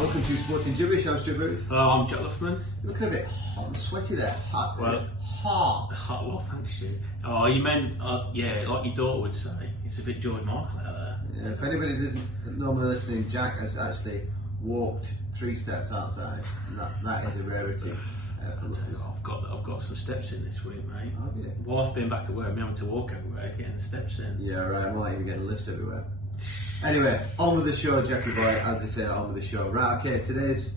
welcome to Sporting Jibberish. I'm Jibberish. Hello, I'm Jack Luffman. You're looking a bit hot and sweaty there. Hot. Well, hot. Hot, well, thanks you. Oh, you meant, yeah, like your daughter would say, it's a bit George Michael out there. Yeah, if anybody doesn't normally listening, Jack has actually walked 3 steps outside. That is a rarity. I've got some steps in this week, mate. Have you? While I've been back at work, I'm having to walk everywhere, getting the steps in. Yeah, right. I'm not even getting lifts everywhere. Anyway, on with the show, Jackie boy. As they say, on with the show. Right, okay. Today's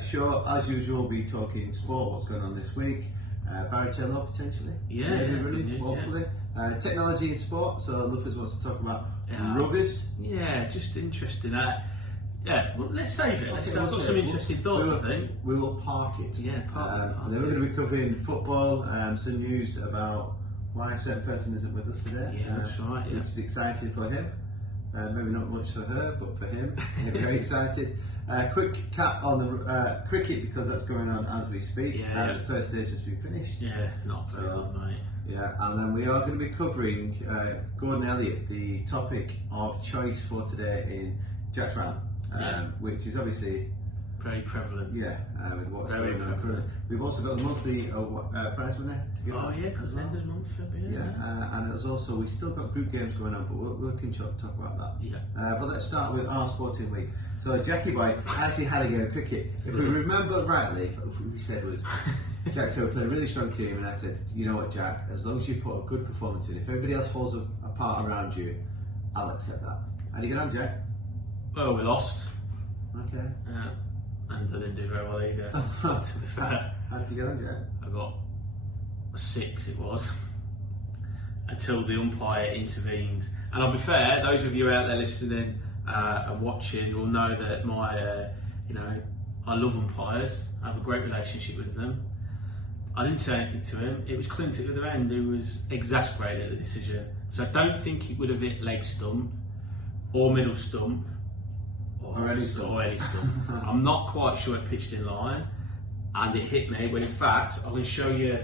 show, as usual, we'll be talking sport. What's going on this week? Barrichello potentially. Yeah, maybe yeah, really, hopefully. Yeah. Technology in sport. So Luffers wants to talk about ruggers. Yeah, just interesting. Yeah, well, let's save it. I've got some interesting thoughts, I think. We will park it. Yeah, park it. And then we're going to be covering football, some news about why a certain person isn't with us today. Yeah, that's right. Yeah. Which is exciting for him. Maybe not much for her, but for him, very excited. Quick cap on the cricket because that's going on as we speak. Yeah. The first stage has been finished. Yeah, not very good, mate. Yeah, and then we are going to be covering Gordon Elliott, the topic of choice for today in Jack's Round. Which is obviously very prevalent. Yeah, with what's very going on. We've also got the monthly prize winner to give. Oh yeah, because end of the month. And there's also we've still got group games going on, but we'll can talk about that. Yeah. But let's start with our sporting week. So Jackie boy actually had a go of cricket. If we remember rightly, what we said was Jack said we played a really strong team, and I said, you know what, Jack, as long as you put a good performance in, if everybody else falls apart around you, I'll accept that. How do you get on, Jack? Well, we lost. Okay. And I didn't do very well either. To be fair. How did you get on, Jack? I got a 6, it was, until the umpire intervened. And I'll be fair, those of you out there listening and watching will know that I love umpires. I have a great relationship with them. I didn't say anything to him. It was Clint at the other end who was exasperated at the decision. So I don't think he would have hit leg stump or middle stump. Or any stump. I'm not quite sure it pitched in line, and it hit me. But in fact, I'm going to show you.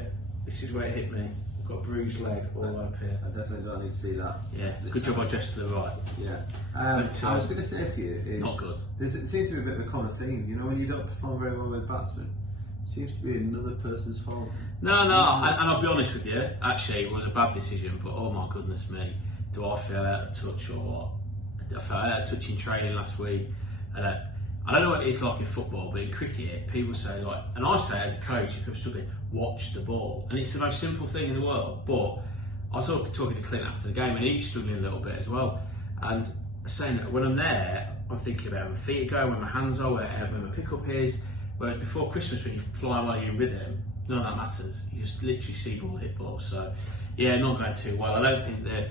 This is where it hit me. I've got a bruised leg all the way up here. I definitely don't need to see that. Yeah, good job. I dressed to the right. Yeah. I was going to say to you, is not good. It seems to be a bit of a common theme. You know, when you don't perform very well with batsmen, it seems to be another person's fault. No, and I'll be honest with you. Actually, it was a bad decision. But oh my goodness me, do I feel out of touch or what? I felt out of touch in training last week. And I don't know what it's like in football, but in cricket, people say and I say as a coach, if I'm struggling, watch the ball. And it's the most simple thing in the world. But I was talking to Clint after the game, and he's struggling a little bit as well. And I'm saying that when I'm there, I'm thinking about where my feet are going, where my hands are, where my pickup is. Whereas before Christmas, when you fly away in rhythm, none of that matters. You just literally see ball, hit ball. So, yeah, not going too well. I don't think that.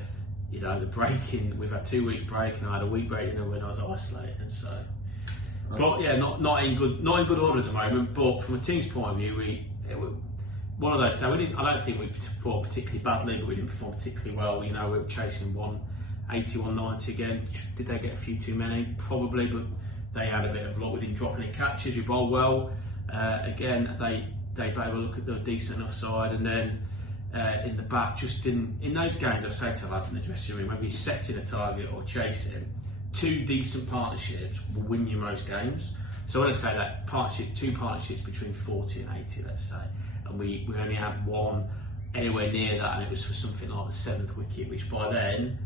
The breaking, we've had 2 weeks break, and I had a week break, when I was isolated. So, but yeah, not in good order at the moment. But from a team's point of view, one of those days. I don't think we performed particularly badly, but we didn't perform particularly well. We were chasing 180, 190 again. Did they get a few too many? Probably, but they had a bit of luck. We didn't drop any catches. We bowled well. Again, they gave a look at the decent enough side, and then. In the back, just in those games, I say to lads in the dressing room, whether you're setting a target or chasing, 2 decent partnerships will win you most games. So when I say that, 2 partnerships between 40 and 80, let's say, and we only had 1 anywhere near that, and it was for something like the 7th wicket, which by then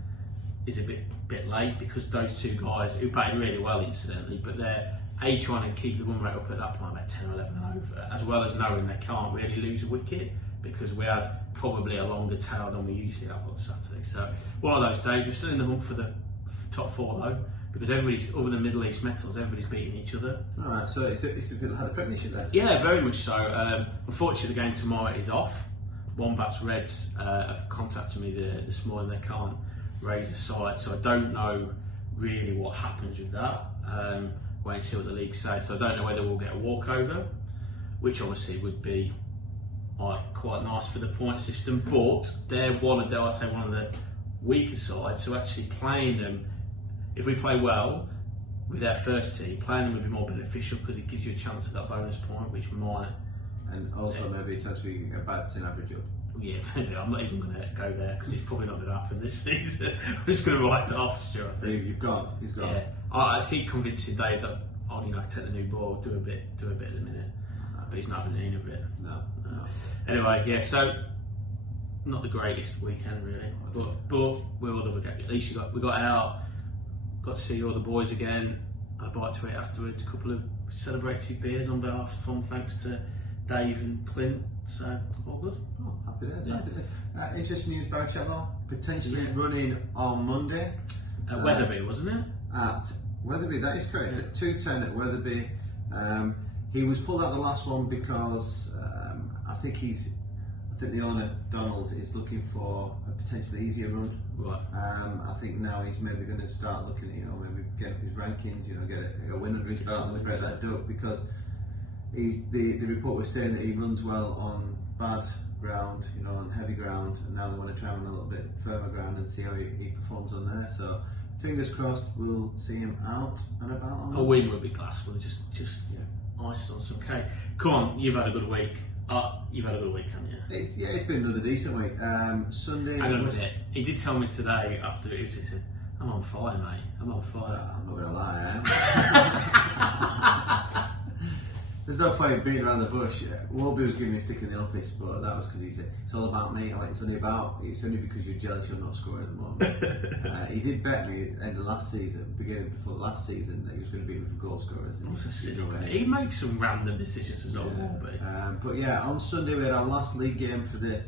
is a bit late because those 2 guys who batted really well, incidentally, but they're trying to keep the run rate up at that point, about 10 or 11 over, as well as knowing they can't really lose a wicket. Because we had probably a longer tail than we usually have on Saturday. So one of those days, we're still in the hunt for the top 4 though, because everybody's, other than Middle East metals, everybody's beating each other. Alright, so it's a bit like the Premiership then? Yeah, very much so. Unfortunately, the game tomorrow is off. Wombats Reds have contacted me this morning. They can't raise the side, so I don't know really what happens with that. Wait and see what the league says. So I don't know whether we'll get a walkover, which obviously would be quite nice for the point system, but they're one of the weaker sides, so actually playing them, if we play well with our first team, playing them would be more beneficial because it gives you a chance at that bonus point, which might. And also maybe a chance we get back to an average up. Yeah, I'm not even going to go there because it's probably not going to happen this season. I'm just going to write it off, Stuart. I think. You've gone. He's gone. Yeah, I keep convincing Dave that take the new ball, do a bit at the minute. But he's not having any of it. No. Anyway, yeah. So not the greatest weekend really, but we all have at least we got out, got to see all the boys again. Had a bite to eat afterwards. A couple of celebratory beers on behalf from thanks to Dave and Clint. So all good. Oh, happy days. Interesting news, Barrichello potentially running on Monday. At Weatherby, wasn't it? At Weatherby, that is correct. At 2:10 at Weatherby. He was pulled out the last one because I think the owner Donald is looking for a potentially easier run. Right. I think now he's maybe going to start looking at maybe get his rankings, get a win under his belt and break that duck, because the report was saying that he runs well on bad ground, on heavy ground, and now they want to try him on a little bit firmer ground and see how he performs on there. So fingers crossed we'll see him out and about on a win would be class. We'll just ice on some cake. Come on, you've had a good week. You've had a good week, haven't you? It's been another decent week. Sunday. Hang on a minute. He did tell me today after it, he said, "I'm on fire, mate. I'm on fire." I'm not going to lie, I am. There's no point beating around the bush. Wolby was giving me a stick in the office, but that was because he said, "It's all about me." It's only because you're jealous you're not scoring at the moment. He did bet me at the end of beginning before last season, that he was going to beat me for goal scorers. He makes some random decisions as well, Wolby. But yeah, on Sunday we had our last league game for the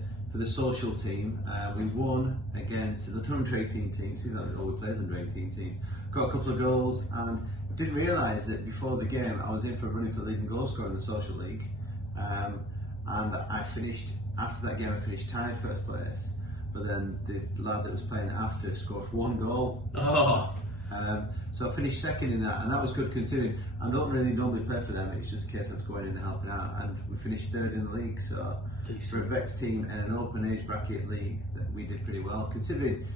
social team. We won against the under 18 team. See, that always plays under 18 team. Got a couple of goals, and didn't realise that before the game I was in for running for leading goal scorer in the social league, and I finished after that game. I finished tied first place, but then the lad that was playing after scored one goal. So I finished second in that, and that was good considering I don't really normally play for them. It's just a case of going in and helping out, and we finished third in the league. So for a vets team and an open age bracket league, we did pretty well considering.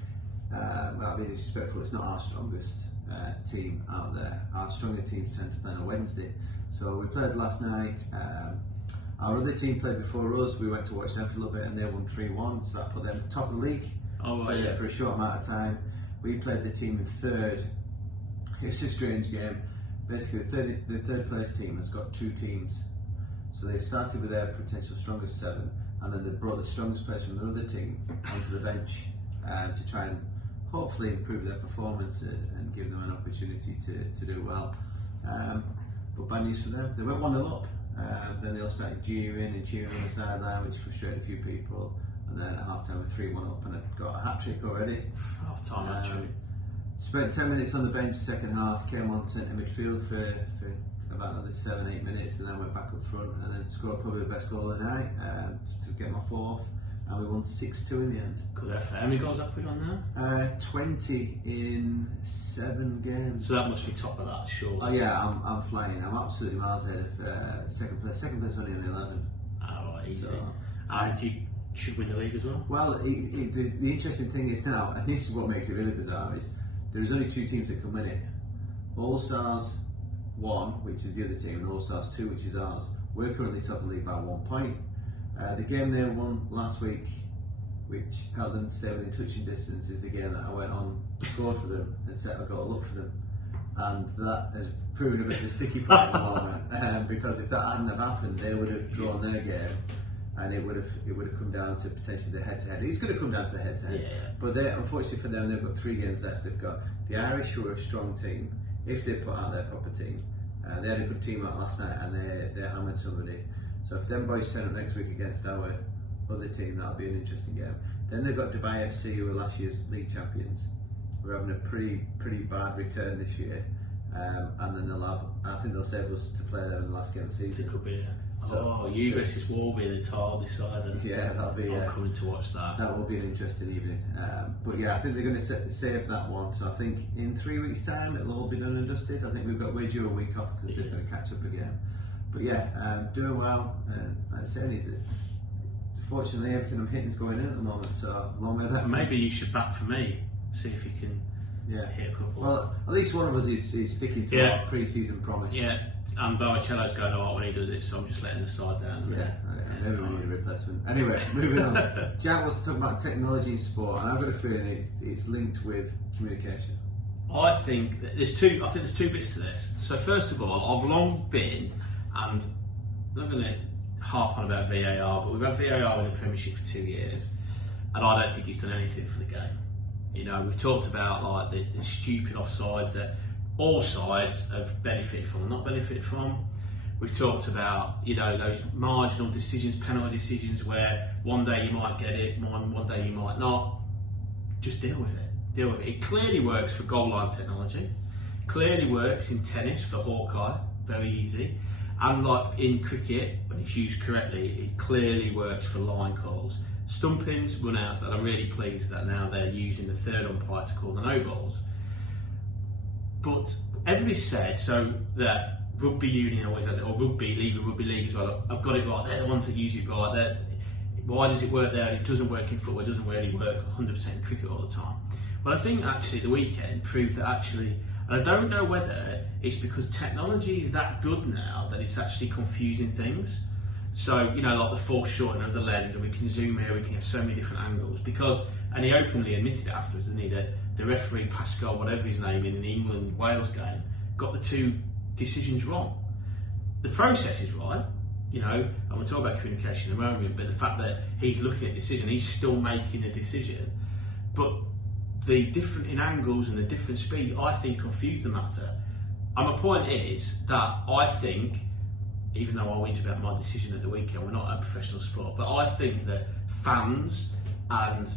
Without being disrespectful, it's not our strongest team out there. Our stronger teams tend to play on a Wednesday. So we played last night. Our other team played before us. We went to watch them for a little bit, and they won 3-1. So that put them top of the league for a short amount of time. We played the team in third. It's a strange game. Basically, the third place team has got two teams. So they started with their potential strongest 7, and then they brought the strongest player from the other team onto the bench to try and hopefully improve their performance and give them an opportunity to do well. But bad news for them. They went 1-0 up. Then they all started jeering and cheering on the sideline, which frustrated a few people. And then at half time, we're 3-1 up, and I'd got a hat trick already. Half time, actually. Spent 10 minutes on the bench second half, came on centre midfield for about another 7-8 minutes, and then went back up front and then scored probably the best goal of the night to get my 4th. And we won 6-2 in the end. Good effort. How many goals have we on now? 20 in 7 games. So that must be top of that, sure. Oh yeah, I'm flying. I'm absolutely miles ahead of second place. Second place only on 11. Oh, right, easy. So, and you should win the league as well? Well, the interesting thing is now, and this is what makes it really bizarre, is there's only 2 teams that can win it. All Stars 1, which is the other team, and All Stars 2, which is ours. We're currently top of the league by 1 point. The game they won last week, which helped them stay within touching distance, is the game that I went on, scored for them, and set a goal up for them. And that has proven a bit of a sticky point at the moment, because if that hadn't have happened, they would have drawn their game, and it would have come down to potentially the head-to-head. It's going to come down to the head-to-head. Yeah. But unfortunately for them, they've got 3 games left. They've got the Irish, who are a strong team, if they put out their proper team. They had a good team out last night, and they hammered somebody. So if them boys turn up next week against our other team, that'll be an interesting game. Then they've got Dubai FC, who are last year's league champions. We're having a pretty bad return this year, and then I think they'll save us to play them in the last game of the season. It could be. You versus Wolby in the tile decider. Yeah, that'll be. I'm coming to watch that. That will be an interesting evening. But yeah, I think they're going to save that one. So I think in 3 weeks' time it'll all be done and dusted. I think we're due a week off because they're going to catch up again. But yeah, doing well. Like I said, fortunately everything I'm hitting is going in at the moment. So long may that. Maybe you should bat for me. See if you can hit a couple. Well, at least one of us is sticking to our pre-season promise. Yeah, and Barrichello's going alright when he does it, so I'm just letting the side down. Maybe we need a replacement. Anyway, moving on. Jack wants to talk about technology in sport, and I've got a feeling it's linked with communication. I think there's two bits to this. So first of all, I've long been, and I'm not going to harp on about VAR, but we've had VAR in the Premiership for 2 years, and I don't think it's done anything for the game. You know, we've talked about like the stupid offsides that all sides have benefited from and not benefited from. We've talked about, you know, those marginal decisions, penalty decisions, where one day you might get it, one day you might not. Just deal with it. Deal with it. It clearly works for goal line technology. Clearly works in tennis for Hawkeye. Very easy. And like in cricket, when it's used correctly, it clearly works for line calls. Stumpings, run-outs, and I'm really pleased that now they're using the third umpire to call the no balls. But everybody said so that rugby union always has it, or rugby league and rugby league as well. I've got it right. They're the ones that use it right. Why does it work there? It doesn't work in football. It doesn't really work 100% in cricket all the time. But I think actually the weekend proved that actually, and I don't know whether it's because technology is that good now that it's actually confusing things. So, you know, like the foreshortening of the lens, and we can zoom here, we can have so many different angles. Because, and he openly admitted it afterwards, didn't he, that the referee, Pascal, whatever his name, in the England-Wales game, got the two decisions wrong. The process is right, you know, and we'll talk about communication in a moment, but the fact that he's looking at the decision, he's still making a decision. But the different in angles and the different speed, I think, confuse the matter. And my point is that I think, even though I whinge about my decision at the weekend, we're not a professional sport, but I think that fans and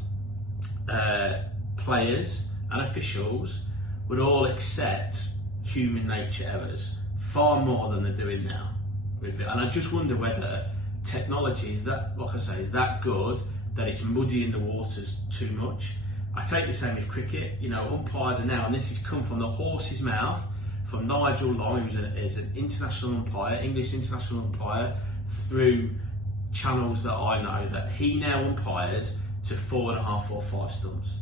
players and officials would all accept human nature errors far more than they're doing now with it. And I just wonder whether technology is that, like I say, is that good that it's muddying the waters too much. I take the same with cricket. You know, umpires are now, and this has come from the horse's mouth, from Nigel Long, who is an international umpire, English international umpire, through channels that I know, that he now umpires to 4.5 or 5 stumps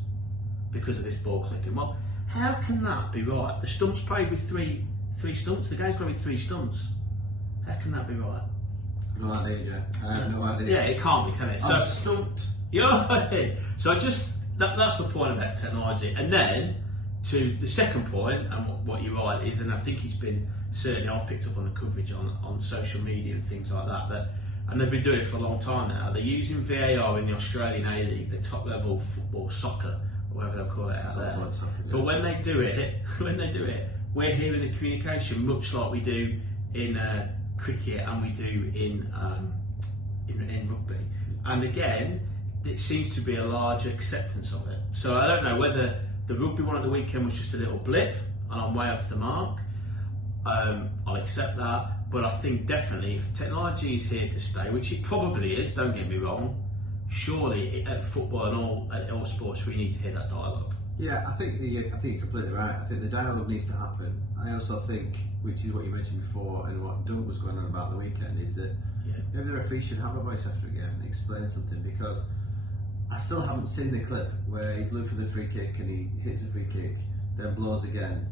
because of this ball clipping. Well, how can that be right? The stump's played with three stumps. The game's played with 3 stumps. How can that be right? No idea, Jack. I have no idea. Yeah, it can't be, can it? I'm stumped. Yeah. So I just that's the point about technology. And then to the second point, and what you're right is, and I think it's been, certainly I've picked up on the coverage on social media and things like that, and they've been doing it for a long time now. They're using VAR in the Australian A-League, the top level football, soccer, or whatever they'll call it out there. Soccer, yeah. But when they do it, we're hearing the communication much like we do in cricket and we do in rugby. And again, it seems to be a large acceptance of it. So I don't know whether the rugby one at the weekend was just a little blip and I'm way off the mark. I'll accept that, but I think definitely if technology is here to stay, which it probably is, don't get me wrong, surely at football and at all sports we need to hear that dialogue. Yeah, I think you're completely right. I think the dialogue needs to happen. I also think, which is what you mentioned before and what Doug was going on about the weekend, is that maybe the referee should have a voice after a game and explain something, because I still haven't seen the clip where he blew for the free kick and he hits a free kick, then blows again,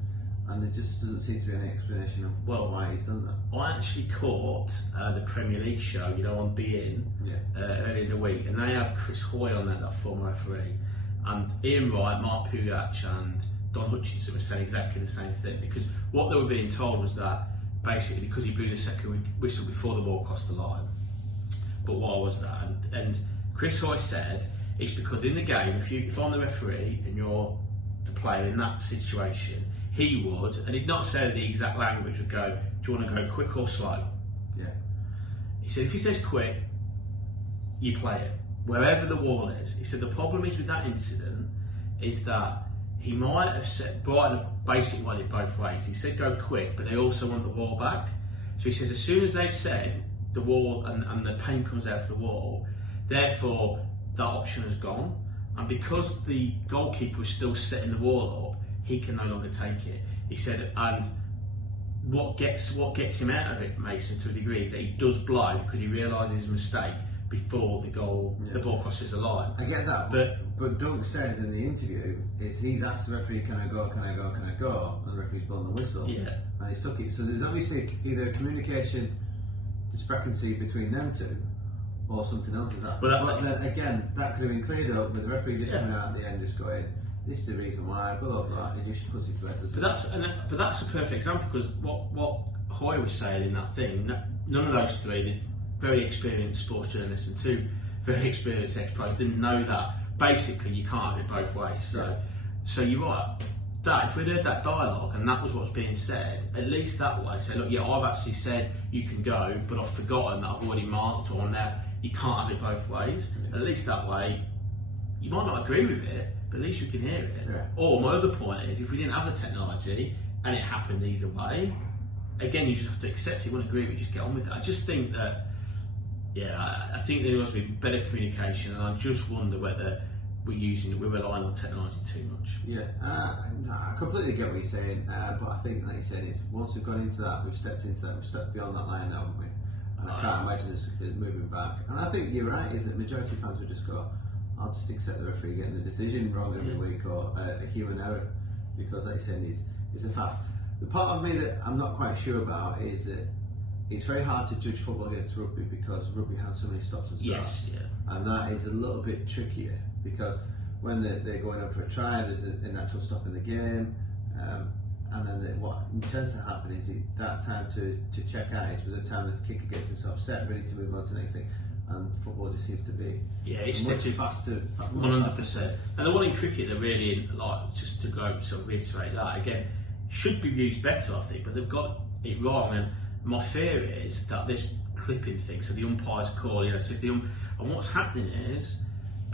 and there just doesn't seem to be any explanation of why he's done that. I actually caught the Premier League show, you know, on beIN earlier in the week, and they have Chris Hoy on there, that former referee, and Ian Wright, Mark Pugach and Don Hutchinson were saying exactly the same thing, because what they were being told was that basically because he blew the second whistle before the ball crossed the line. But why was that? And Chris Hoy said it's because in the game, if I'm the referee and you're the player in that situation, he would, and he'd not say the exact language, would go, do you want to go quick or slow? Yeah. He said if he says quick, you play it, wherever the wall is. He said the problem is with that incident is that he might have said, Brighton basically wanted it both ways. He said go quick, but they also want the wall back. So he says as soon as they've said the wall and the paint comes out of the wall, therefore that option has gone. And because the goalkeeper was still setting the wall up, he can no longer take it. He said, and what gets him out of it, Mason, to a degree, is that he does blow because he realises his mistake before the ball crosses the line. I get that, but Doug says in the interview is he's asked the referee, can I go, and the referee's blown the whistle, and he's took it. So there's obviously either a communication discrepancy between them two, or something else is happening. But then again, that could have been cleared up with the referee just coming out at the end, just going, this is the reason why, blah blah blah, and he just puts it to bed. But that's a perfect example, because what Hoy was saying in that thing, none of those three, the very experienced sports journalists and two very experienced ex-pros, didn't know that basically you can't have it both ways. So you're right. That if we'd heard that dialogue and that was what's being said, at least that way, say, look, yeah, I've actually said you can go, but I've forgotten that I've already marked on there. You can't have it both ways. At least that way, you might not agree with it, but at least you can hear it. Yeah. Or my other point is, if we didn't have the technology and it happened either way, again, you just have to accept it. You wouldn't agree with it, just get on with it. I just think that, I think there must be better communication, and I just wonder whether we're relying on technology too much. Yeah, no, I completely get what you're saying, but I think, like you said, it's once we've gone into that, we've stepped beyond that line now, haven't we? And I can't imagine us moving back. And I think you're right, is that majority of fans would just go, I'll just accept the referee getting the decision wrong every week, or a human error, because, like you said, it's a fact. The part of me that I'm not quite sure about is that it's very hard to judge football against rugby, because rugby has so many stops and starts. Yes, yeah. And that is a little bit trickier, because when they're going up for a try, there's an actual stop in the game, and then what tends to happen is that time to check out is with the time that the kicker gets himself set, ready to move on to the next thing, and football just seems to be much faster. 100%. And the one in cricket, they're really, like, just to go sort of reiterate that again, should be used better, I think, but they've got it wrong. And my fear is that this clipping thing, so the umpires call, so if and what's happening is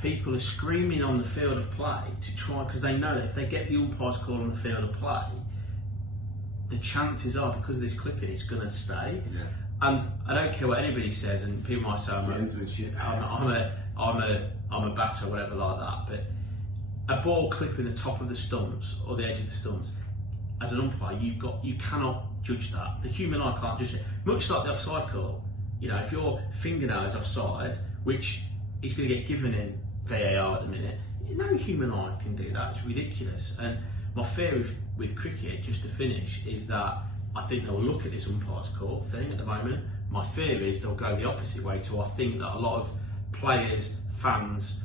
people are screaming on the field of play to try, because they know that if they get the umpires call on the field of play, the chances are, because of this clipping, it's going to stay. Yeah. And I don't care what anybody says, and people might say I'm a batter or whatever like that, but a ball clipping the top of the stumps or the edge of the stumps, as an umpire, you cannot judge that. The human eye can't judge it. Much like the offside call, if your fingernail is offside, which is going to get given in VAR at the minute, no human eye can do that. It's ridiculous. And my fear with cricket, just to finish, is that I think they'll look at this umpire's call thing at the moment. My fear is they'll go the opposite way to, I think that a lot of players, fans,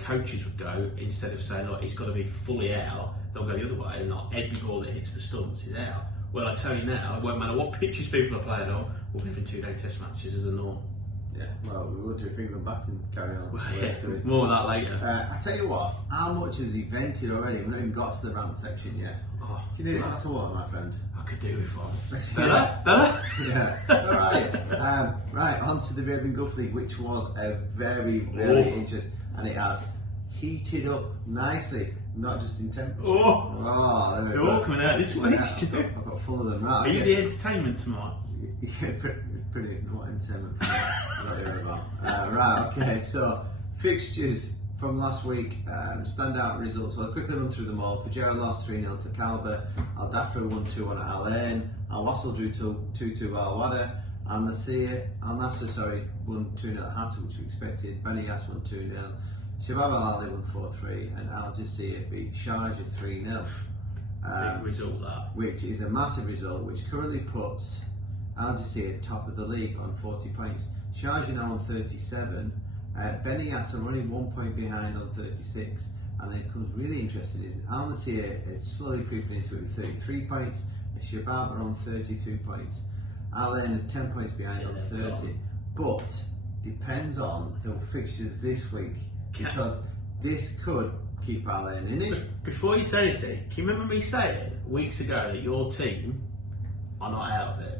coaches would go, instead of saying, look, it's got to be fully out, they'll go the other way, and not every ball that hits the stumps is out. Well, I tell you now, it won't matter what pitches people are playing on, we'll be having 2-day test matches as a norm. Yeah, well, we will do if England batting carry on. Well, more of that later. I tell you what, how much has he vented already? We've not even got to the rant section yet. Oh, do you need a glass of water, my friend? I could do with one. Bella? Yeah. Alright. Right, on to the Raven Gulf League, which was a very, very interesting, and it has heated up nicely, not just in temperature. They're all coming out this week. I've got full of them. Right, Are you the entertainment tomorrow? Yeah, pretty not entertainment. Right, okay, so fixtures from last week, standout results. I'll quickly run through them all. Fajera lost 3-0 to Calber, Al Dafra won 2-1 at Al Ain, Al Wassel drew 2-2 at Al Wada, Al Nasser won 2-0 at Hatta, which we expected. Bani Yas won 2-0, Shabab Al Ali won 4-3, and Al Jazeera beat Sharjah 3-0. Big result, that. Which is a massive result, which currently puts Al Jazeera top of the league on 40 points. Sharjah now on 37. Beni Yas are only 1 point behind on 36. And then it becomes really interesting is Al Nassir is slowly creeping into it with 33 points. And Shabab are on 32 points. Al Ain are 10 points behind on 30. But depends on the fixtures this week, because this could keep Al Ain in it. Before you say anything, can you remember me saying weeks ago that your team are not out of it?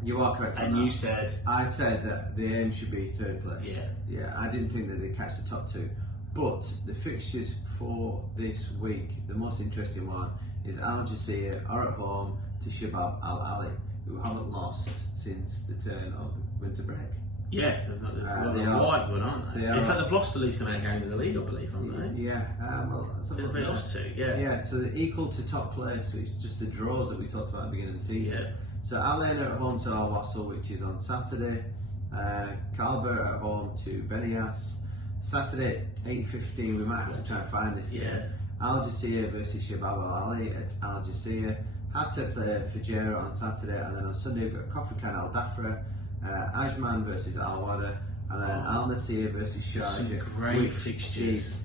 You are correct. And you said, I said that the aim should be third place. Yeah. I didn't think that they'd catch the top two. But the fixtures for this week, the most interesting one is Al Jazeera are at home to Shabab Al Ali, who haven't lost since the turn of the winter break. Yeah, they're quite good, aren't they? In fact, they've lost the least amount of games in the league, I believe, haven't they? Yeah, well, that's they lost 2, Yeah, so they're equal to top place, so it's just the draws that we talked about at the beginning of the season. Yeah. So Al Ain are at home to Al Wassel, which is on Saturday. Calber at home to Beni Yas. Saturday, 8:15, we might have to try and find this game. Yeah. Al Jazeera versus Shabab Al Ali at Al Jazeera. Hatta play Fajera on Saturday, and then on Sunday we've got Kofrakan Al Dafra, Ajman versus Al Wada, and then Al Nassir versus Sharjah. Some great fixtures.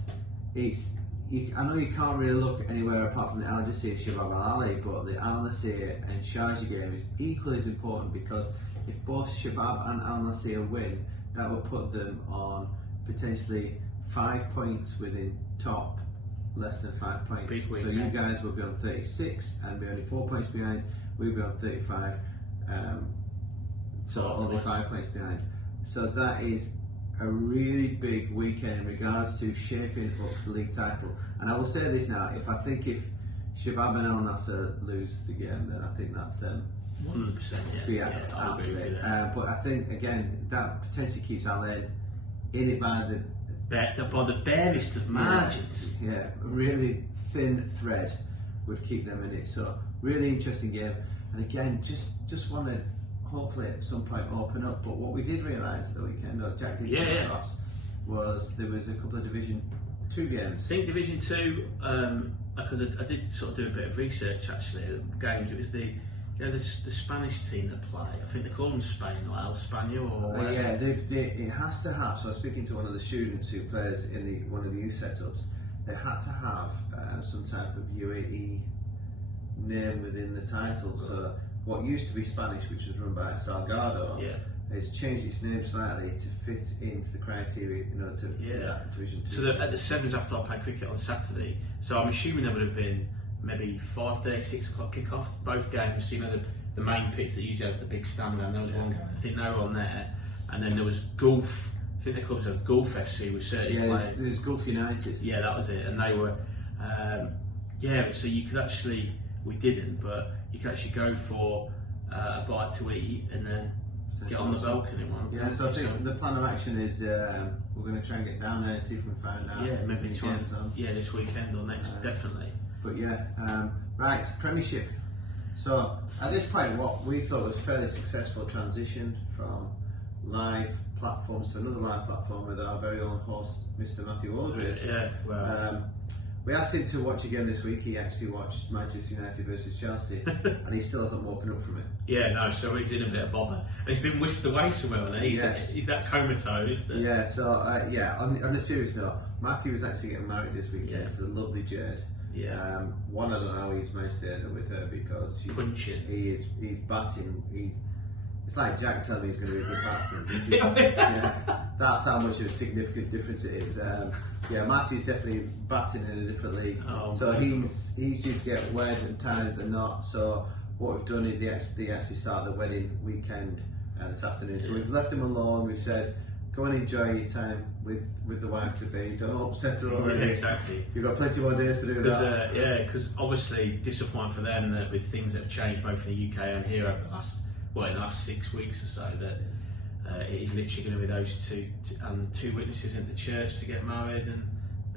It's I know you can't really look anywhere apart from the Al Jazeera Shabab Al Ali, but the Al Nassr and Sharjah game is equally as important, because if both Shabab and Al Nassr win, that will put them on potentially 5 points within top, less than 5 points. So you guys will be on 36 and be only 4 points behind. We'll be on 35, so only 5 points behind. So that is a really big weekend in regards to shaping up the league title. And I will say this now: if Shabab and Al Nassr lose the game, then I think that's 100%. out of it. But I think again that potentially keeps Al in it by the barest of margins. Yeah, a really thin thread would keep them in it. So really interesting game. And again, just want to hopefully at some point open up. But what we did realise at the weekend, or Jack did across, was there was a couple of Division 2 games. I think Division 2, because I did sort of do a bit of research actually. Games, it was the Spanish team that play. I think they call them Spain or El Spaniel or whatever. Yeah, it has to have. So I was speaking to one of the students who plays in one of the youth setups. They had to have some type of UAE name within the title. So what used to be Spanish, which was run by Salgado, has changed its name slightly to fit into the criteria, to that Division 2. So at the sevens after I played cricket on Saturday, so I'm assuming there would have been maybe 5:30, 6 o'clock kickoffs, both games. The main pitch that usually has the big stand, and there was one game. I think they were on there, and then there was golf. I think they called it Golf FC, which certainly played. There's Golf United. Yeah, that was it, and they were. So you could actually, we didn't, but you could actually go for a bite to eat and then get on the balcony one. Yeah, so I think the plan of action is we're going to try and get down there and see if we can find out. Yeah, maybe this weekend or next, definitely. But right, Premiership. So at this point, what we thought was a fairly successful transition from live platforms to another live platform with our very own host, Mr. Matthew Aldridge. Yeah, well. We asked him to watch again this week. He actually watched Manchester United versus Chelsea, and he still hasn't woken up from it. Yeah, no, so he's in a bit of bother. He's been whisked away somewhere, hasn't he? He's that comatose. Yeah, so on a serious note, Matthew is actually getting married this weekend to the lovely Jade. Yeah. I don't know how he's managed to end up with her, because he's batting. It's like Jack telling me he's going to be a good batsman. That's how much of a significant difference it is. Matty's definitely batting in a different league. So he's due to get wed and tied at the knot. So what we've done is they actually start the wedding weekend this afternoon. So we've left him alone. We've said, go and enjoy your time with the wife to be. Don't upset her already. Yeah, exactly. You've got plenty more days to do that. Because obviously disappointing for them that with things that have changed both in the UK and here over in the last 6 weeks or so, that it is literally going to be those two witnesses in the church to get married, and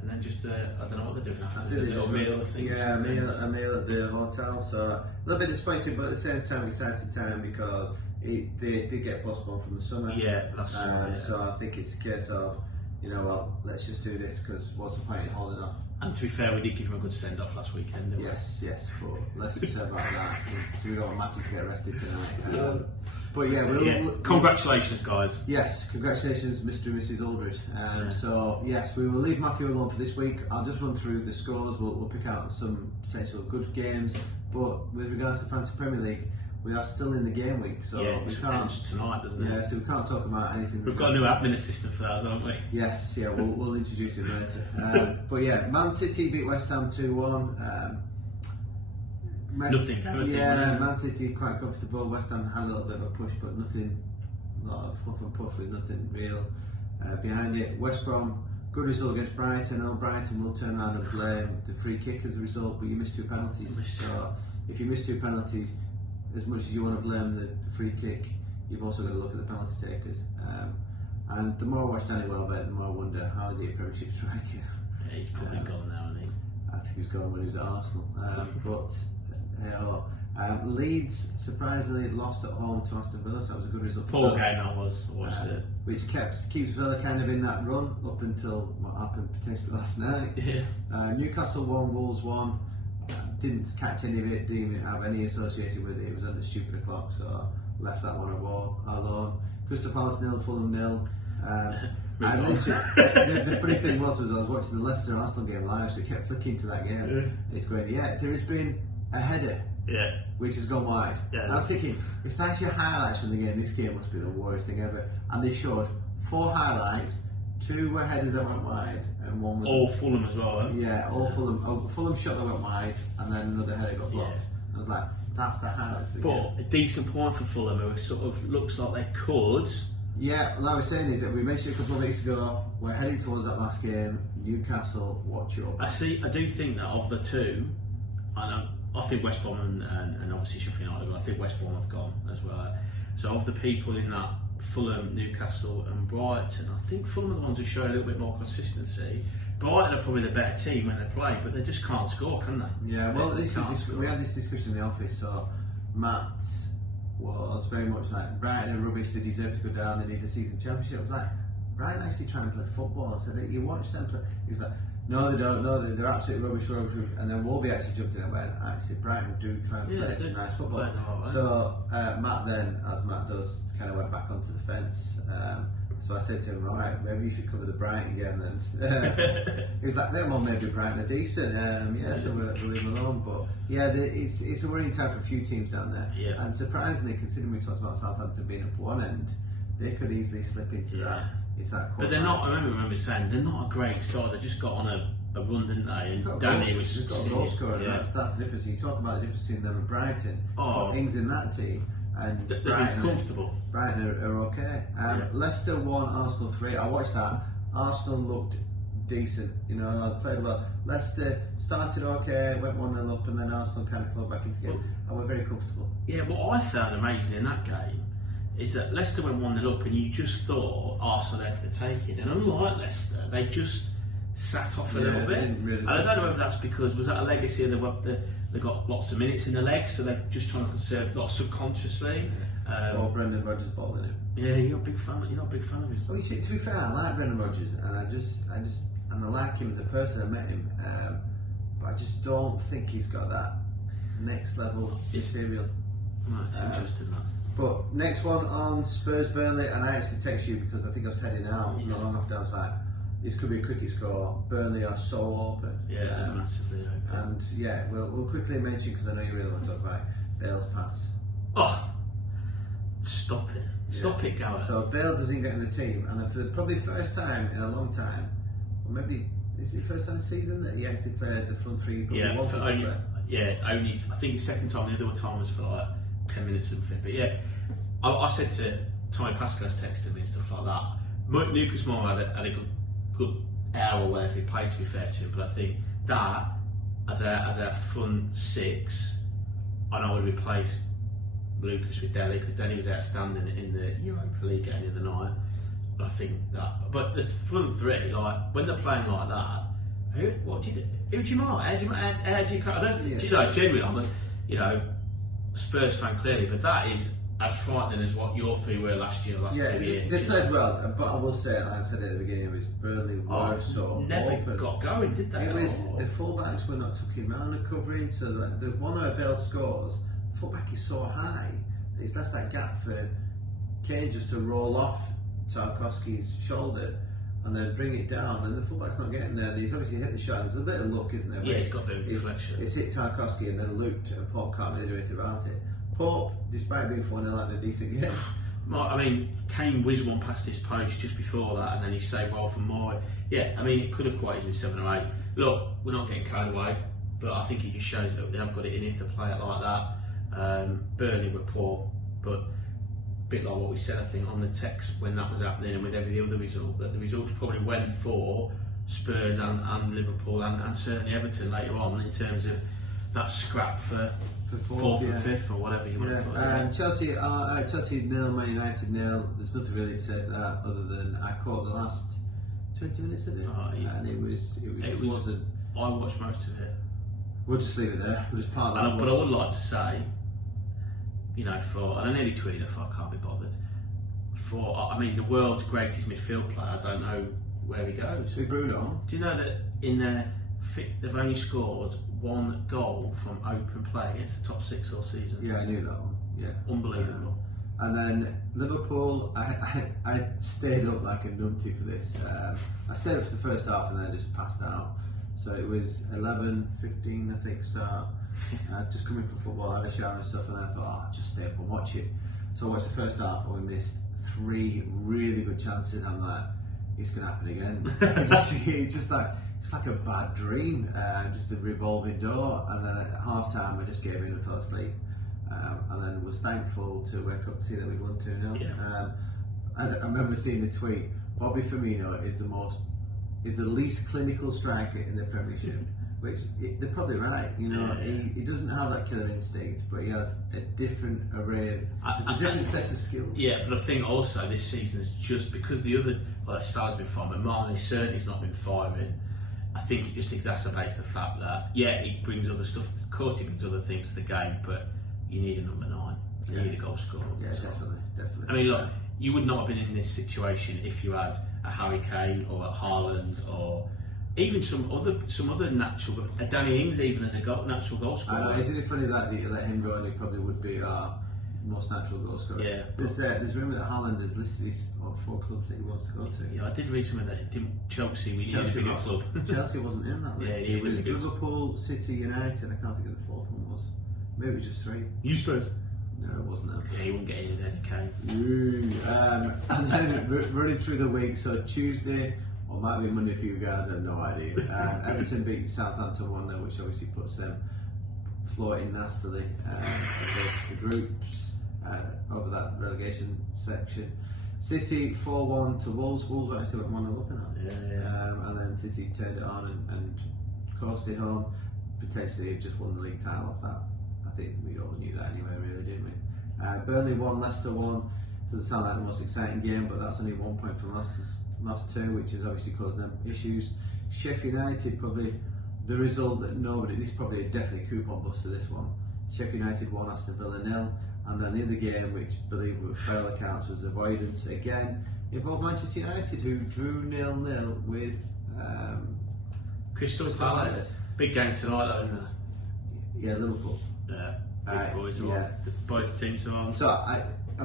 then just I don't know what they're doing after the little meal of things. Yeah, a meal at the hotel. So a little bit disappointing, but at the same time exciting time, because they did get postponed from the summer. Yeah, that's true. So I think it's a case of, let's just do this, because what's the point in holding off? And to be fair, we did give him a good send off last weekend, didn't we? Yes, but less be said about that. So we don't want Matty to get arrested tonight. But congratulations, guys. Yes, congratulations, Mr. and Mrs. Aldridge. So yes, we will leave Matthew alone for this week. I'll just run through the scores. We'll pick out some potential good games. But with regards to Fantasy Premier League, we are still in the game week, so we can't tonight, doesn't it? Yeah, so we can't talk about anything. We've got a new admin assistant for that, haven't we? Yes, we'll introduce him later. But Man City beat West Ham 2-1. Nothing. Man City quite comfortable. West Ham had a little bit of a push, but nothing. A lot of huff and puff with nothing real behind it. West Brom, good result against Brighton. Brighton will turn around and blame the free kick as a result, but you missed 2 penalties. So if you miss 2 penalties, as much as you want to blame the free kick, you've also got to look at the penalty takers. And the more I watch Danny Welbeck, the more I wonder, how is he a Premiership striker? Yeah, he's probably gone now, isn't he? I think he was gone when he was at Arsenal. Leeds surprisingly lost at home to Aston Villa, so that was a good result. Poor game that was. Which keeps Villa kind of in that run up until what happened potentially last night. Yeah. Newcastle won, Wolves won. Didn't catch any of it, didn't even have any association with it. It was under stupid o'clock, so left that one alone. Crystal Palace 0, Fulham 0. I literally, the funny thing was I was watching the Leicester Arsenal game live, so I kept flicking to that game. And it's going, there has been a header. Yeah. Which has gone wide. Yeah, and I was thinking, if that's your highlights from the game, this game must be the worst thing ever. And they showed 4 highlights, 2 were headers that went wide, and 1 was... All Fulham as well, huh? Yeah, all Fulham. Fulham shot that went wide, and then another header got blocked. Yeah. I was like, that's the highlights of the game. But a decent point for Fulham, who sort of looks like they could... Yeah, like I was saying is that we mentioned a couple of weeks ago, we're heading towards that last game, Newcastle, watch your back. I do think that of the two, I think West Brom and obviously Sheffield United, but I think West Brom have gone as well. So of the people in that, Fulham, Newcastle and Brighton, I think Fulham are the ones who show a little bit more consistency. Brighton are probably the better team when they play, but they just can't score, can they? Yeah, well, we had this discussion in the office, so Matt was very much like, Brighton are rubbish, they deserve to go down, they need a season championship. I was like, Brighton actually try and play football. I said, you watch them play. He was like, no, they don't. No, they're absolutely rubbish. And then Wolby actually jumped in and went, actually, Brighton do try and play some nice football. So Matt then, as Matt does, kind of went back onto the fence. So I said to him, all right, maybe you should cover the Brighton game then. He was like, well, maybe Brighton are decent. So we'll leave them alone. But yeah, it's a worrying time for a few teams down there. Yeah. And surprisingly, considering we talked about Southampton being up one end, they could easily slip into that. It's that. But they're not. I remember saying they're not a great side. They just got on a run, didn't they? And Danny was got a goal scorer. Yeah. That's the difference. You talk about the difference between them and Brighton. Ings in that team, and they're Brighton comfortable. Brighton are okay. Leicester 1, Arsenal 3. I watched that. Arsenal looked decent. You know, played well. Leicester started okay, went 1-0 up, and then Arsenal kind of clawed back into the game. And we're very comfortable. Yeah, what I found amazing in that game is that Leicester went 1-0 up, and you just thought Arsenal had to take it. And unlike Leicester, they just sat off a little bit. Really and I don't know if that's because was that a legacy of they got lots of minutes in the legs, so they're just trying to conserve subconsciously. Or Brendan Rodgers balling him. Yeah, you're not a big fan of his. Well, you see, to be fair, I like Brendan Rodgers, and I like him as a person. I met him, but I just don't think he's got that next level material. It's interesting that. But next one on Spurs Burnley, and I actually text you because I think I was heading out not long after. I was like, this could be a cricket score. Burnley are so open. Yeah, massively open. And yeah, we'll quickly mention, because I know you really want to talk about Bale's pass. Oh, stop it! Stop it, Gareth. So Bale doesn't get in the team, and then for probably the first time in a long time, or maybe is it the first time this season that he actually played the front three? Only. I think the second time. The other time was for like 10 minutes and something. But yeah, I said to Tommy Pascal's texted me and stuff like that. Lucas Moore had a good hour where he played, to be fair to him, but I think that as a front six, I would have replaced Lucas with Dele, because Dele was outstanding in the Europa League game the other night. I think that, but the front three, like when they're playing like that, who do you mark? How do you I don't think, genuinely, I'm a Spurs fan clearly, but that is as frightening as what your three were last 2 years. They played well, but I will say, like I said at the beginning, it was Burnley were so never open. Got going, did they? It was the fullbacks were not tucking round and covering, so that the one where Bale scores, fullback is so high that he's left that gap for Kane just to roll off Tarkowski's shoulder and then bring it down, and the fullback's not getting there, and he's obviously hit the shot. There's a bit of luck, isn't there? Yeah, he's got a bit of deflection. It's hit Tarkowski and then looped, and Pope can't really do anything about it. Pope, despite being 4-0, had a decent game. I mean, Kane whizzed one past his post just before that, and then he saved well from Moore. Yeah, I mean, it could have quite easily 7 or 8. Look, we're not getting carried away, but I think it just shows that they have got it in if they play it like that. Burnley were poor, but a bit like what we said, I think, on the text when that was happening, and with every other result, that the results probably went for Spurs and Liverpool and certainly Everton later on in terms of that scrap for fourth or fifth or whatever you want to call it. Chelsea 0, Man United 0. There's nothing really to say to that other than I caught the last 20 minutes of it, and it wasn't. I watched most of it. We'll just leave it there. It was part of that. But I would like to say, and I nearly tweeted if I can't be bothered. The world's greatest midfield player, I don't know where he goes. Bruno. Do you know that they've only scored 1 goal from open play against the top 6 all season? Yeah, I knew that one. Yeah, unbelievable. And then Liverpool, I stayed up like a numpty for this. I stayed up for the first half and then just passed out. So it was 11:15, I think, start. Just coming from football, I had a shower and stuff, and I thought, I'll just stay up and watch it. So I watched the first half, and we missed 3 really good chances. I'm like, it's going to happen again. It's just like a bad dream, just a revolving door. And then at half time, I just gave in and fell asleep. And then was thankful to wake up to see that we'd won 2-0. Yeah. I remember seeing the tweet. Bobby Firmino is the least clinical striker in the Premiership, which they're probably right. You know, he doesn't have that killer instinct, but he has a different array. It's a different set of skills. Yeah, but I think also this season is just because the other, like Salah's been firing, Mane certainly's not been firing. I think it just exacerbates the fact that he brings other stuff. Of course, he brings other things to the game, but you need a number 9. You need a goal scorer. Yeah, definitely. I mean, look, you would not have been in this situation if you had a Harry Kane or a Haaland or even some other natural. A Danny Ings even as a natural goal scorer. Isn't it funny that you let him go and he probably would be our most natural goal scorer? Yeah. There's rumour that Haaland has listed his 4 clubs that he wants to go to. Yeah, I did read something that Chelsea. We need a bigger club. Chelsea wasn't in that list. Yeah, it was Liverpool, City, United. I can't think of the 4th one was. Maybe it was just 3. You Spurs. No, it wasn't that. Yeah, he wouldn't get in then, Kane. And then running through the week, so Tuesday, or might be Monday for you guys, I have no idea. Everton beat Southampton 1-0, which obviously puts them floating nastily the groups over that relegation section. City 4-1 to Wolves. Wolves actually went 1-0 up in that. And then City turned it on and coasted home. Potentially just won the league title off that. I think we all knew that anyway, really, didn't we? Burnley 1, Leicester 1. Doesn't sound like the most exciting game, but that's only 1 point from last 2, which has obviously caused them issues. Sheffield United, probably the result that this is probably a definite coupon buster, this one. Sheffield United 1, Aston Villa 0. And then the other game, which I believe were fair accounts, was avoidance again. Involved Manchester United, who drew 0-0 with Crystal Palace. Big game tonight, though, isn't it? Yeah, Liverpool. Big boys are on. Both teams are on. So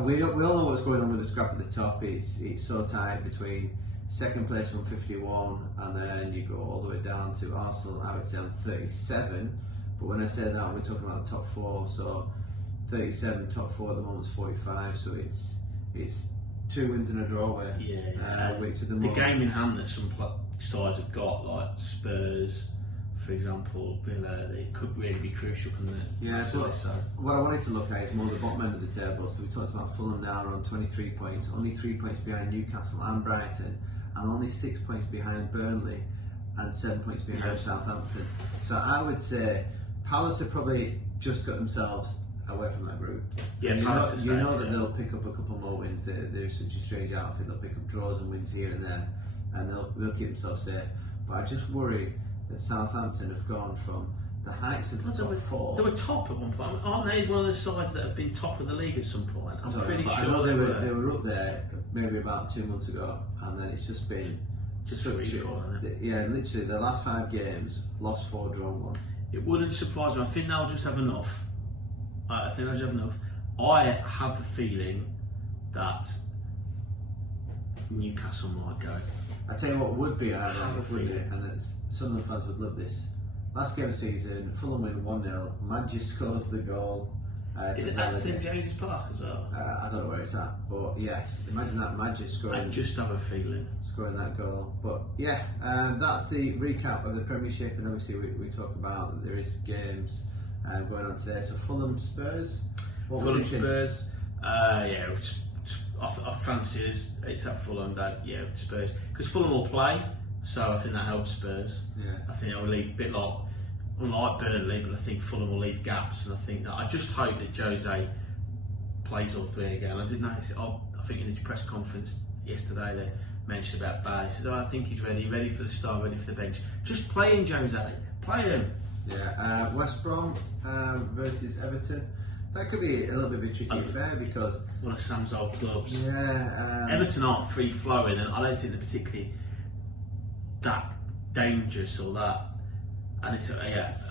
we all know what's going on with the scrap at the top. It's so tight between second place on 51, and then you go all the way down to Arsenal, I would say on 37. But when I say that, we're talking about the top 4. So 37, top 4 at the moment is 45. So it's 2 wins and a draw away. Which at the moment, game in hand that some sides have got, like Spurs, for example, Villa, it could really be crucial, couldn't it? Yeah, so what I wanted to look at is more the bottom end of the table. So we talked about Fulham now are on 23 points, only 3 points behind Newcastle and Brighton, and only 6 points behind Burnley, and 7 points behind Southampton. So I would say Palace have probably just got themselves away from that group. Yeah, you Palace know that they'll pick up a couple more wins. They're such a strange outfit. They'll pick up draws and wins here and there, and they'll keep themselves safe. But I just worry that Southampton have gone from the heights of the top 4. They were top at one point. Aren't they one of the sides that have been top of the league at some point? I'm pretty sure I know they were up there maybe about 2 months ago, and then it's just been yeah, literally the last 5 games, lost 4, drawn 1. It wouldn't surprise me. I think they'll just have enough. I have a feeling that Newcastle might go. I tell you what would be ironic, wouldn't it? And Sunderland fans would love this. Last game of the season, Fulham win 1-0. Madge scores the goal. Is it at St James's Park as well? I don't know where it's at, but yes, imagine that Madge scoring. I just have a feeling scoring that goal. But yeah, that's the recap of the Premiership, and obviously we talk about that there is games going on today. So Fulham Spurs. Fulham Spurs. I fancy it's at Fulham that Spurs, because Fulham will play, so I think that helps Spurs. Yeah. I think that will leave a bit unlike Burnley, but I think Fulham will leave gaps, and I just hope that Jose plays all 3 again. I did notice it. I think in the press conference yesterday they mentioned about Bailey. He says, I think he's ready for the start, ready for the bench. Just play him, Jose. Play him. Yeah. West Brom versus Everton. That could be a little bit of a tricky affair because one of Sam's old clubs. Yeah. Everton aren't free flowing, and I don't think they're particularly that dangerous or that. And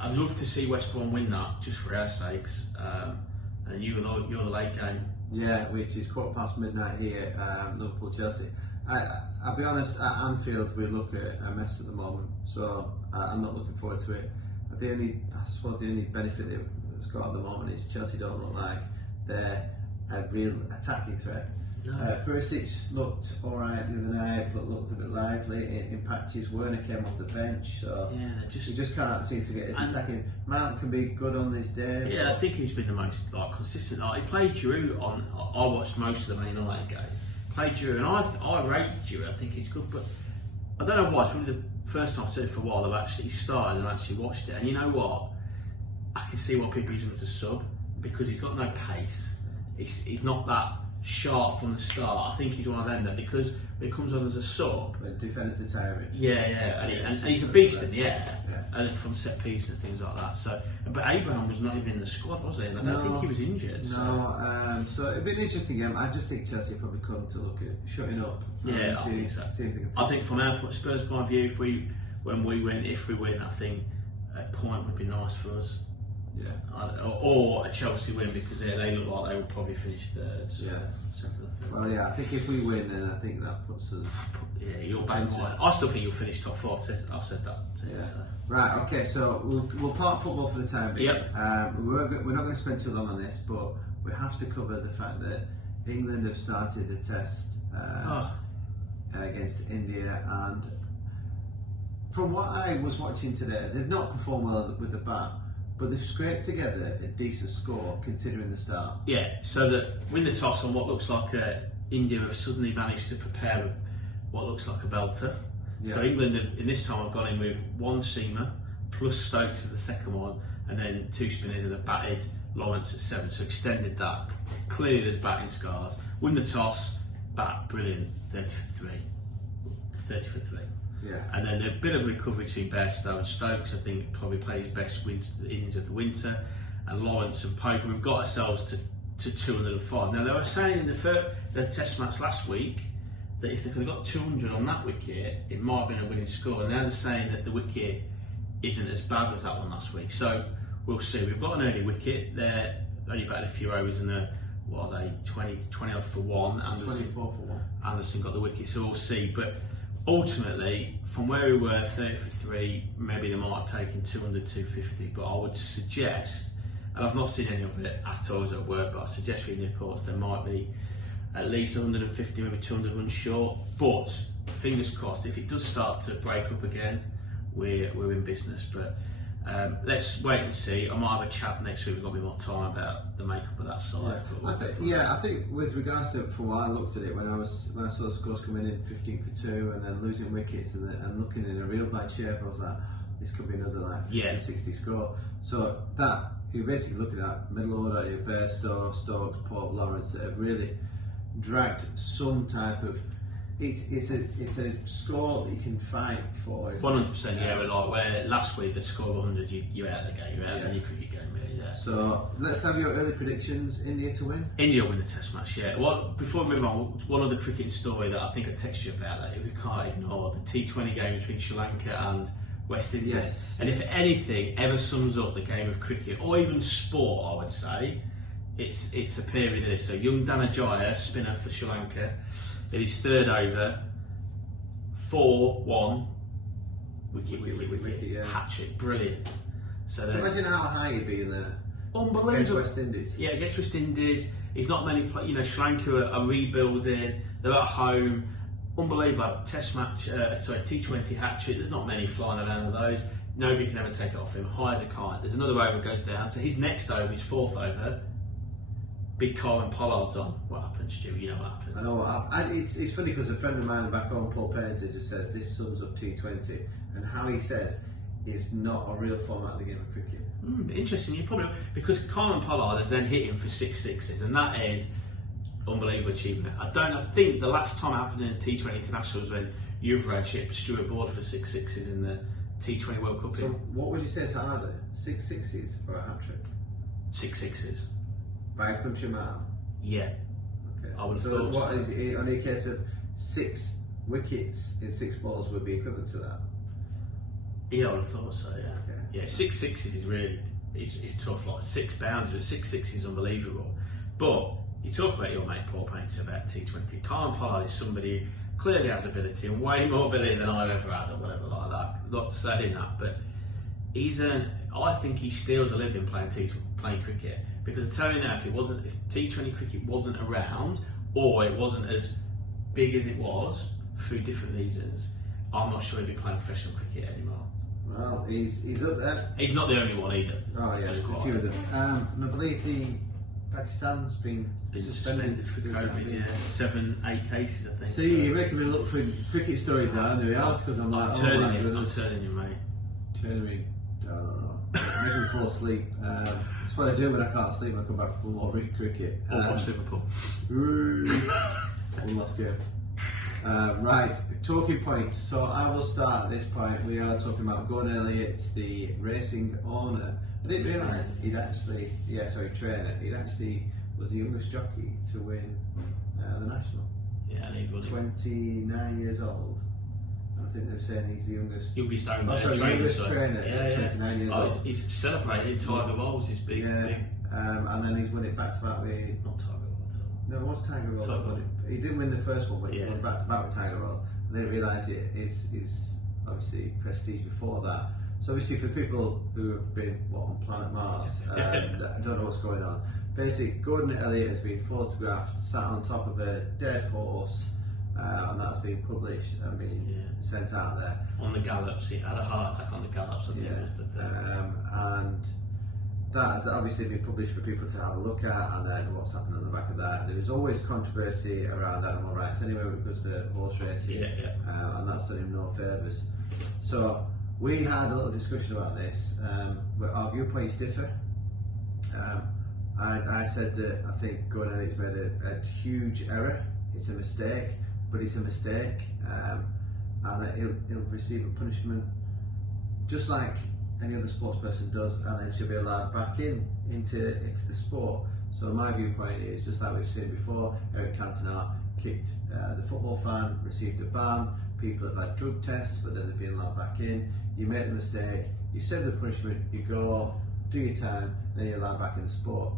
I'd love to see West Brom win that just for our sakes. And you're the late game Yeah, which is quarter past midnight here, Liverpool Chelsea. I'll be honest, at Anfield we look at a mess at the moment, so I'm not looking forward to it. I suppose the only benefit it's got at the moment is Chelsea don't look like they're a real attacking threat. No. Perisic looked alright the other night, but looked a bit lively in patches. Werner came off the bench, so he just can't seem to get his attacking. Mount can be good on this day. Yeah, I think he's been the most consistent. He played Giroud on. I watched most of the Man United game. Played Giroud, and I rated Giroud. I think he's good, but I don't know why. It's probably the first time I've said it for a while. I've actually started and actually watched it, and you know what? I can see why people use him as a sub because he's got no pace. He's not that sharp from the start. I think he's one of them that because when he comes on as a sub, when defenders are tiring. Yeah, and he's a beast in the air, and from set pieces and things like that. So, but Abraham was not even in the squad, was he? And I don't think he was injured. No, so it'd be an interesting game. I just think Chelsea probably come to look at shutting up. Yeah, I think so. I think from our Spurs point of view, if we win, I think a point would be nice for us. Yeah. Or a Chelsea win because they look like they will probably finish third. So second or third. Well, yeah, I think if we win, then I think that puts us. Yeah, you're back. I still think you'll finish top 4. I've said that. Yeah. So. Right. Okay. So we'll park football for the time being. Yep. We're not going to spend too long on this, but we have to cover the fact that England have started a test against India, and from what I was watching today, they've not performed well with the bat. But they've scraped together a decent score considering the start. Yeah, so that win the toss on what looks like India have suddenly managed to prepare what looks like a belter. Yeah. So England in this time have gone in with 1 seamer plus Stokes as the second one, and then 2 spinners and a batted Lawrence at 7. So extended that. Clearly there's batting scars. Win the toss, bat, brilliant, 30 for 3. Yeah. And then a bit of recovery between Bairstow and Stokes. I think probably played his best innings of the winter. And Lawrence and Pope. We've got ourselves to 205. Now they were saying in the test match last week that if they could have got 200 on that wicket, it might have been a winning score. And now they're saying that the wicket isn't as bad as that one last week. So we'll see. We've got an early wicket. They're only batted a few overs and what are they? 20 odd for 1. 24 for 1. Anderson got the wicket. So we'll see. But ultimately, from where we were, 30 for 3, maybe they might have taken 200, 250, but I would suggest, and I've not seen any of it at all, I was at work, but I suggest reading the reports there might be at least 150, maybe 200 runs short, but fingers crossed, if it does start to break up again, we're in business. But let's wait and see. I might have a chat next week. We've got a bit more time about the makeup of that side. I think with regards to from what I looked at it when I saw the scores coming in 15 for 2 and then losing wickets and looking in a real bad shape, I was like, this could be another like 50, 60 score. So that you're basically looking at middle order, your Bairstow, Stokes, Pope, Lawrence that have really dragged some type of. It's a score that you can fight for. 100%, yeah. Like where last week the score of 100, you're out of the game, you're out of any cricket game, really. Yeah. So let's have your early predictions. India to win. India win the Test match, yeah. Well, before we move on, one other cricket story that I think I texted you about that we can't ignore: the T20 game between Sri Lanka and West Indies. Yes. And if anything ever sums up the game of cricket or even sport, I would say it's a period of this. So young Dhanajaya, spinner for Sri Lanka. In his third over, 4-1, wicket, hat-trick, brilliant. So imagine how high he'd be in there. Unbelievable. Against West Indies. Yeah, against West Indies. He's not many, Sri Lanka are rebuilding, they're at home. Unbelievable. Test match, T20 hat-trick, there's not many flying around of those. Nobody can ever take it off him, high as a kite. There's another over goes down, so his next over, his 4th over, big Colin Pollard's on. What happens, Stu? You know what happens. I know what happens. It's funny because a friend of mine back home, Paul Painter, just says this sums up T20, and how he says it's not a real format of the game of cricket. Interesting. You probably because Colin Pollard has then hit him for 6 sixes, and that is unbelievable achievement. I think the last time it happened in T20 International was when Yuvraj hit Stuart Broad for 6 sixes in the T20 World Cup. So what would you say is harder, 6 sixes or a hat trick? 6 sixes. By a country mile? Yeah. Okay. I would have so thought what is it, only a case of 6 wickets in 6 balls would be equivalent to that? Yeah, I would have thought so, yeah. Okay. Yeah, 6 sixes is really it's tough, like 6 boundaries, 6 sixes is unbelievable. But you talk about your mate Paul Painter about T20. Kyle Pollard is somebody who clearly has ability and way more ability than I've ever had or whatever like that. Not saying that, but I think he steals a living playing cricket, because I tell you now, if T20 cricket wasn't around, or it wasn't as big as it was through different reasons, I'm not sure he'd be playing professional cricket anymore. Well, he's up there. He's not the only one either. Oh yeah, there's a few of them. And I believe Pakistan's been suspended for COVID. Yeah, 7-8 cases, I think. See, you're making me look for cricket stories now in the articles. I'm like, I'm turning you, mate. Turning me. I don't know. Making me fall asleep. That's what I do when I can't sleep. I come back from more cricket. Or watch Liverpool. We lost you. Right, talking point. So I will start at this point. We are talking about Gordon Elliott, the racing owner. I didn't realise trainer. He actually was the youngest jockey to win the national. Yeah, and he was 29 years old. I think they were saying he's the youngest trainer. Yeah, 29 years old. He's celebrated Tiger Woods, his big. And then he's won it back to back with. Not Tiger Woods. No, it was Tiger Woods. He didn't win the first one, but he won back to back with Tiger Woods. I didn't realise his obviously prestige before that. So obviously for people who have been on planet Mars, that don't know what's going on. Basically, Gordon Elliott has been photographed sat on top of a dead horse. And that's been published and been sent out there. On the gallops, he had a heart attack on the gallops, I think was the thing. And that has obviously been published for people to have a look at, and then what's happened on the back of that. There is always controversy around animal rights anyway when it comes to horse racing, and that's done him no favours. So we had a little discussion about this, where our viewpoints differ. I said that I think Gordon Elliott's made a huge error. It's a mistake. But it's a mistake, and that he'll receive a punishment just like any other sports person does, and then she'll be allowed back into the sport. So my viewpoint is, just like we've seen before, Eric Cantona kicked the football fan, received a ban, people have had drug tests, but then they've been allowed back in. You make the mistake, you serve the punishment, you go, do your time, then you're allowed back in the sport,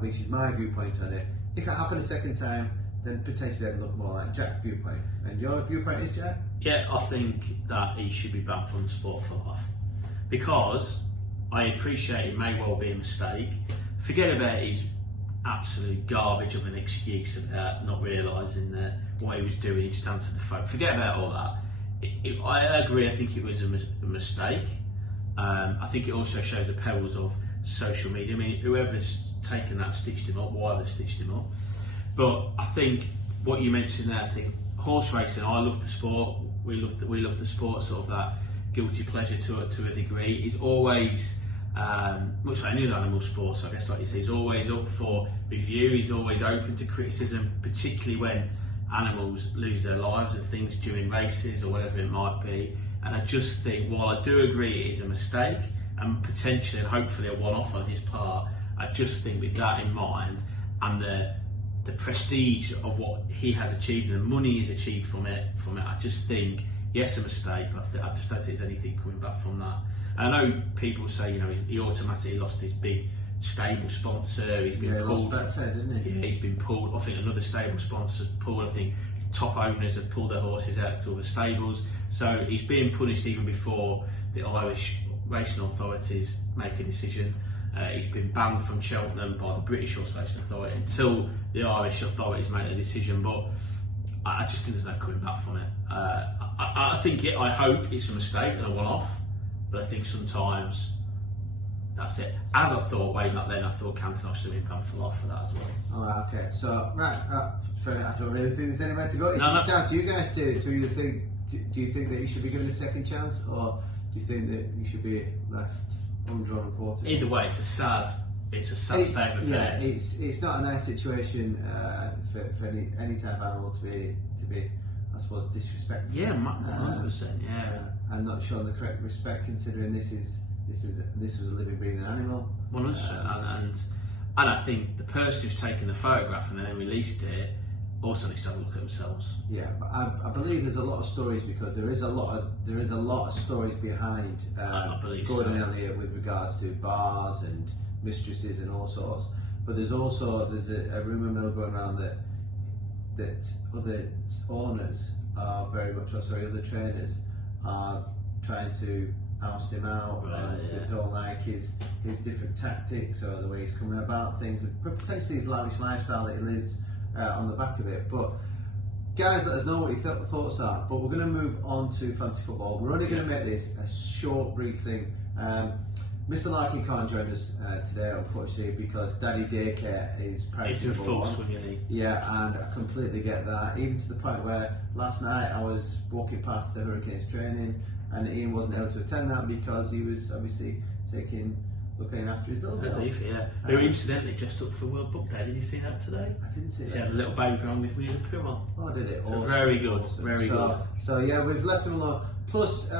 which is my viewpoint on it. If it happened a second time, then potentially they'd look more like Jack's viewpoint. And your viewpoint is, Jack? Yeah, I think that he should be banned from the sport for life. Because I appreciate it may well be a mistake. Forget about his absolute garbage of an excuse about not realising that what he was doing, he just answered the phone. Forget about all that. I agree, I think it was a mistake. I think it also shows the perils of social media. I mean, whoever's taken that stitched him up, why they've stitched him up. But I think what you mentioned there, I think horse racing, I love the sport, we love the sport, sort of that guilty pleasure to a degree. He's always, much like any animal sports, I guess, like you say, he's always up for review, he's always open to criticism, particularly when animals lose their lives and things during races or whatever it might be. And I just think, while I do agree it is a mistake, and potentially and hopefully a one-off on his part, I just think with that in mind, and the prestige of what he has achieved and the money he's achieved from it, I just think, yes, a mistake, but I just don't think there's anything coming back from that. And I know people say, he automatically lost his big stable sponsor, he's been pulled. Lost Betfair, didn't he? Yeah, he's been pulled. I think another stable sponsor's pulled. I think top owners have pulled their horses out to other stables. So he's being punished even before the Irish racing authorities make a decision. He's been banned from Cheltenham by the British Horse Racing Authority until the Irish authorities make a decision, but I just think there's no coming back from it. I hope it's a mistake and a one-off, but I think sometimes that's it. As I thought way back then, I thought Cantona should have been banned for life for that as well. Alright, okay. So, I don't really think there's anywhere to go. It's down to you guys to either think, do you think that he should be given a second chance, or do you think that he should be left undrawn quarters? Either way, it's a sad state of affairs. Yeah, it's not a nice situation for any type of animal to be, I suppose, disrespectful. Yeah, 100%. Yeah, and not showing the correct respect, considering this was a living, breathing animal. 100%. And I think the person who's taken the photograph and then released it also needs to have a look at themselves. Yeah, but I believe there's a lot of stories, because there is a lot of stories behind Gordon Elliott with regards to bars and mistresses and all sorts. But there's a rumour mill going around that other owners are other trainers are trying to oust him out, and they don't like his different tactics or the way he's coming about things, and potentially his lavish lifestyle that he lives on the back of it. But guys, let us know what your thoughts are. But we're going to move on to fantasy football. We're only going to make this a short, brief thing. Mr. Larkin can't join us today, unfortunately, because Daddy Daycare is It's a full swing, isn't he? Yeah, and I completely get that. Even to the point where last night I was walking past the Hurricanes training, and Ian wasn't able to attend that because he was obviously looking after his little girl. Yeah. Who incidentally dressed up for World Book Day. Did you see that today? I didn't see that. She had a little baby girl with Winnie the Pooh on. Oh, did it? So awesome. very good, very good. So yeah, we've left him alone. Plus,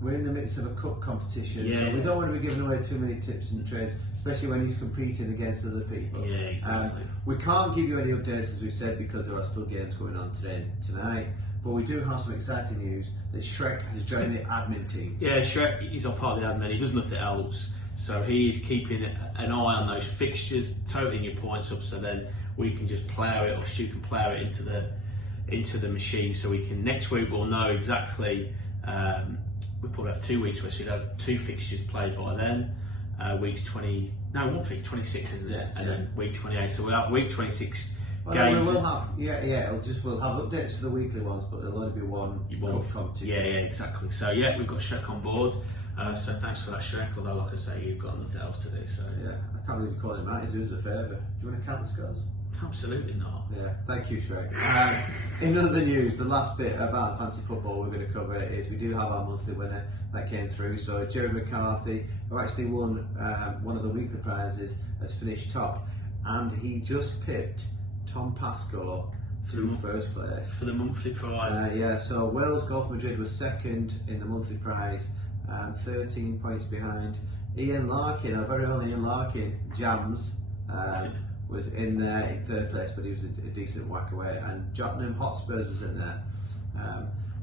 we're in the midst of a cup competition, so we don't want to be giving away too many tips and trades, especially when he's competing against other people. Yeah, exactly. We can't give you any updates, as we said, because there are still games going on today and tonight. But we do have some exciting news that Shrek has joined the admin team. Yeah, Shrek is a part of the admin. He does nothing else, so he is keeping an eye on those fixtures, totaling your points up, so then we can just plough it, or Stu can plough it into the machine. So we can, next week we'll know exactly. We probably have 2 weeks where we'd have 2 fixtures played by then. Weeks 20, no, 26, isn't it? And then week 28. So we'll have week 26 games. We will have, we'll have updates for the weekly ones, but there'll only be one cup competition. Yeah, exactly. So we've got Shrek on board. So thanks for that, Shrek. Although, like I say, you've got nothing else to do. So yeah, I can't really call him out. He's doing us a favour. Do you want to count the scores? Absolutely not. Yeah, thank you, Shrek. In other news, the last bit about fantasy football we're going to cover is we do have our monthly winner that came through. So Jerry McCarthy, who actually won one of the weekly prizes, has finished top, and he just picked Tom Pascoe to first place for the monthly prize. So Wales Golf Madrid was second in the monthly prize, 13 points behind. Ian Larkin, our very own Ian Larkin, Jams. Was in there in third place, but he was a decent whack away, and Tottenham Hotspurs was in there.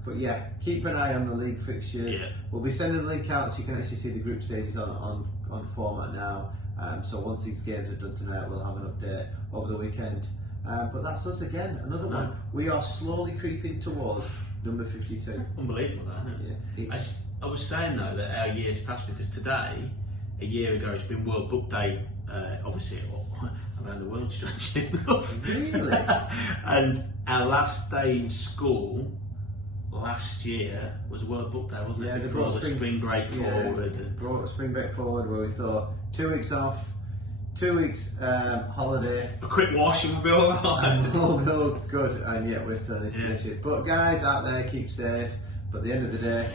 But yeah, keep an eye on the league fixtures. Yeah. We'll be sending the link out so you can actually see the group stages on format now. So once these games are done tonight, we'll have an update over the weekend. But that's us again, another one. We are slowly creeping towards number 52. Unbelievable, that, isn't it? Yeah, I was saying though that our year's passed, because today, a year ago, it's been World Book Day, obviously around the world, strangely enough. Really? And our last day in school last year was World Book Day, wasn't it? Yeah, they before brought the spring break forward. Brought spring break forward, where we thought 2 weeks off, 2 weeks holiday. A quick wash and we'll be all right. Oh, good, and yet we're still in this position. But guys out there, keep safe. But at the end of the day,